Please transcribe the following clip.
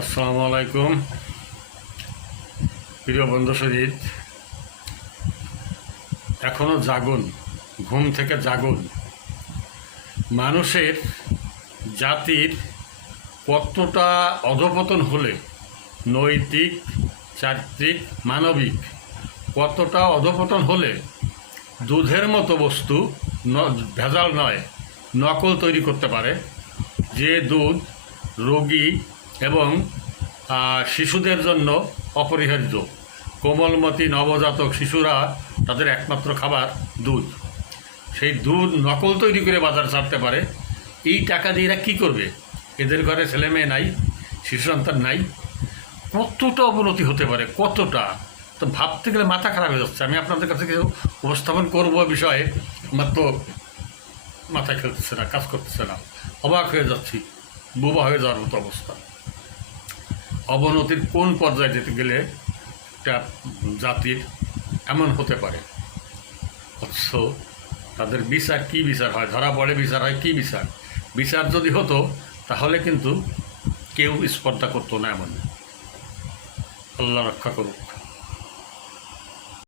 আসসালামু আলাইকুম প্রিয় বন্ধু শহীদ, এখনো জাগুন, ঘুম থেকে জাগুন। মানুষের জাতির কতটা অধঃপতন হলে, নৈতিক, চারিত্রিক, মানবিক কতটা অধঃপতন হলে দুধের মতো বস্তু ভেজাল নয়, নকল তৈরি করতে পারে। যে দুধ রোগী এবং শিশুদের জন্য অপরিহার্য, কোমলমতি নবজাতক শিশুরা তাদের একমাত্র খাবার দুধ, সেই দুধ নকল তৈরি করে বাজার ছাড়তে পারে। এই টাকা দিয়ে এরা কী করবে? এদের ঘরে ছেলে মেয়ে নাই, শিশু সন্তান নাই। কতটা অবনতি হতে পারে, কতটা! তো ভাবতে গেলে মাথা খারাপ হয়ে যাচ্ছে। আমি আপনাদের কাছে কিছু উপস্থাপন করবো বিষয়ে, আমার তো মাথায় খেলতেছে না, কাজ করতেছে না, অবাক হয়ে যাচ্ছি, বোবা হয়ে যাওয়ার মতো অবস্থা। অবনতির কোন পর্যায়ে যেতে গেলে একটা জাতির এমন হতে পারে? অথচ তাদের বিচার কি বিচার হয়, ধরা পড়ে বিচার হয় কি বিচার? বিচার যদি হতো তাহলে কিন্তু কেউ স্পর্ধা করতো না। এমন আল্লাহ রক্ষা করুক।